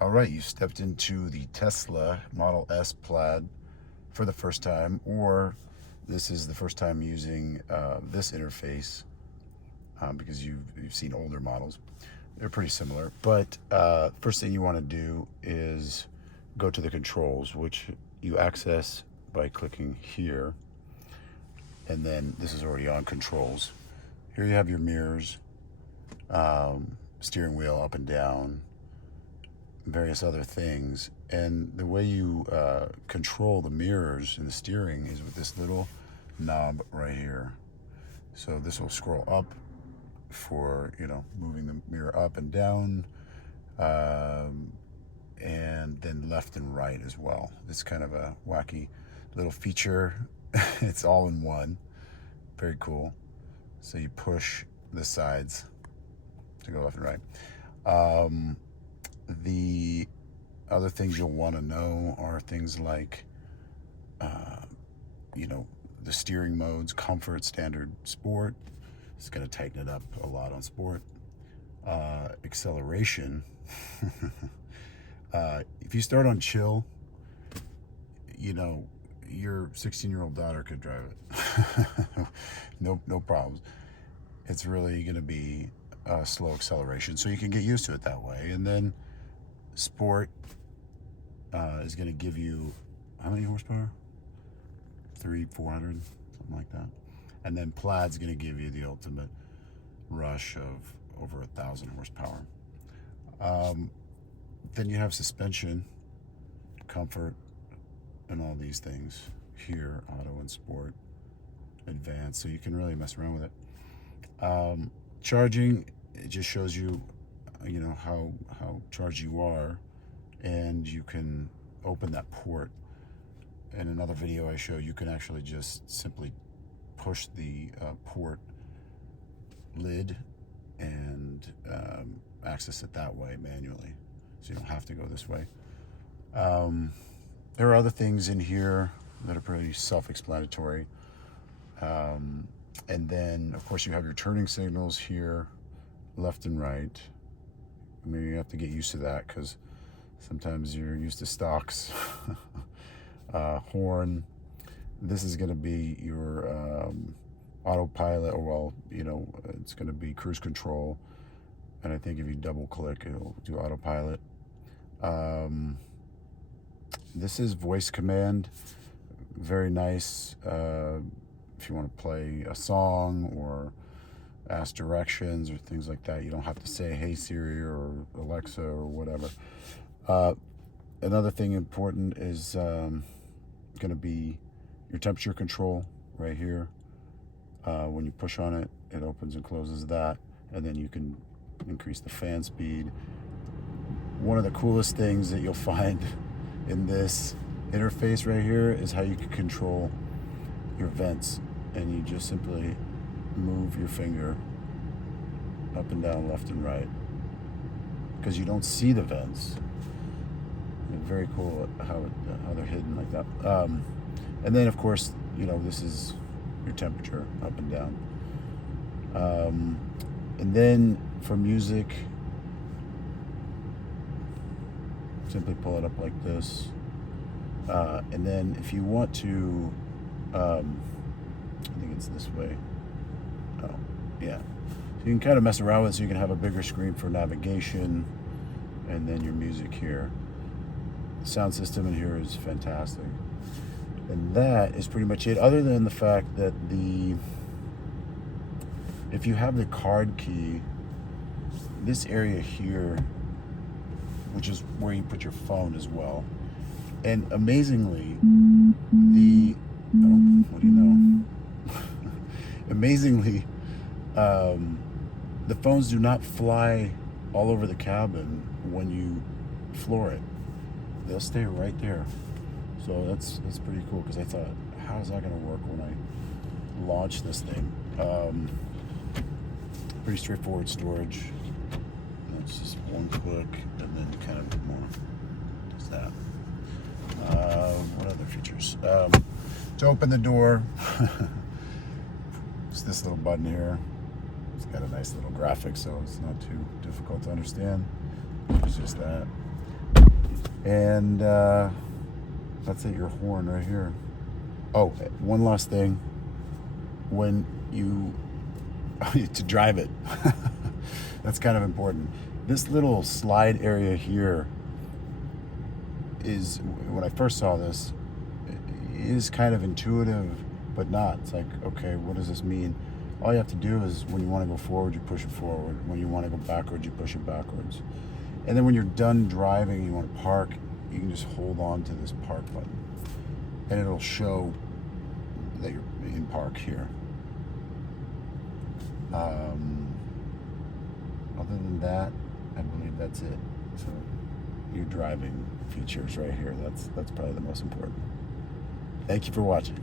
All right, you stepped into the Tesla Model S Plaid for the first time, or this is the first time using this interface because you've seen older models. They're pretty similar, but first thing you want to do is go to the controls, which you access by clicking here, and then this is already on controls. Here you have your mirrors, steering wheel up and down, various other things, and the way you control the mirrors and the steering is with this little knob right here. So this will scroll up for moving the mirror up and down, and then left and right as well. It's kind of a wacky little feature. It's all in one. Very cool. So you push the sides to go left and right. The other things you'll want to know are things like, the steering modes: comfort, standard, sport. It's going to tighten it up a lot on sport. Acceleration. If you start on chill, your 16-year-old daughter could drive it. No problems. It's really going to be slow acceleration, so you can get used to it that way. And then sport is going to give you how many horsepower? 400, something like that. And then Plaid's going to give you the ultimate rush of over 1,000 horsepower. Then you have suspension, comfort, and all these things here: auto and sport, advanced. So you can really mess around with it. Charging, it just shows you how charged you are, and you can open that port. In another video I show, you can actually just simply push the port lid and access it that way manually, so you don't have to go this way. There are other things in here that are pretty self-explanatory. And then, of course, you have your turning signals here, left and right. Maybe you have to get used to that because sometimes you're used to stocks. Horn. This is going to be your autopilot, or it's going to be cruise control. And I think if you double click, it'll do autopilot. This is voice command. Very nice. If you want to play a song or ask directions or things like that, you don't have to say, "Hey Siri" or "Alexa" or whatever. Another thing important is going to be your temperature control right here. When you push on it, it opens and closes that, and then you can increase the fan speed. One of the coolest things that you'll find in this interface right here is how you can control your vents, and you just simply move your finger up and down, left and right, because you don't see the vents. Very cool how they're hidden like that. And then, of course, this is your temperature up and down. And then for music, simply pull it up like this. And then if you want to, I think it's this way. Oh, yeah. So you can kind of mess around with it, so you can have a bigger screen for navigation, and then your music here. The sound system in here is fantastic. And that is pretty much it, other than the fact that if you have the card key, this area here, which is where you put your phone as well. And amazingly, what do you know? Amazingly, the phones do not fly all over the cabin when you floor it. They'll stay right there. So that's pretty cool, because I thought, how is that going to work when I launch this thing? Pretty straightforward storage. It's just one click, and then kind of more does that. What other features? To open the door, it's this little button here. It's got a nice little graphic, so it's not too difficult to understand. It's just that. And that's it, your horn right here. Oh, one last thing. When you, to drive it, that's kind of important. This little slide area here is, when I first saw this, is kind of intuitive, but not. It's like, okay, what does this mean? All you have to do is, when you want to go forward, you push it forward. When you want to go backwards, you push it backwards. And then when you're done driving, you want to park, you can just hold on to this park button, and it'll show that you're in park here. Other than that, I believe that's it. So your driving features right here, that's probably the most important. Thank you for watching.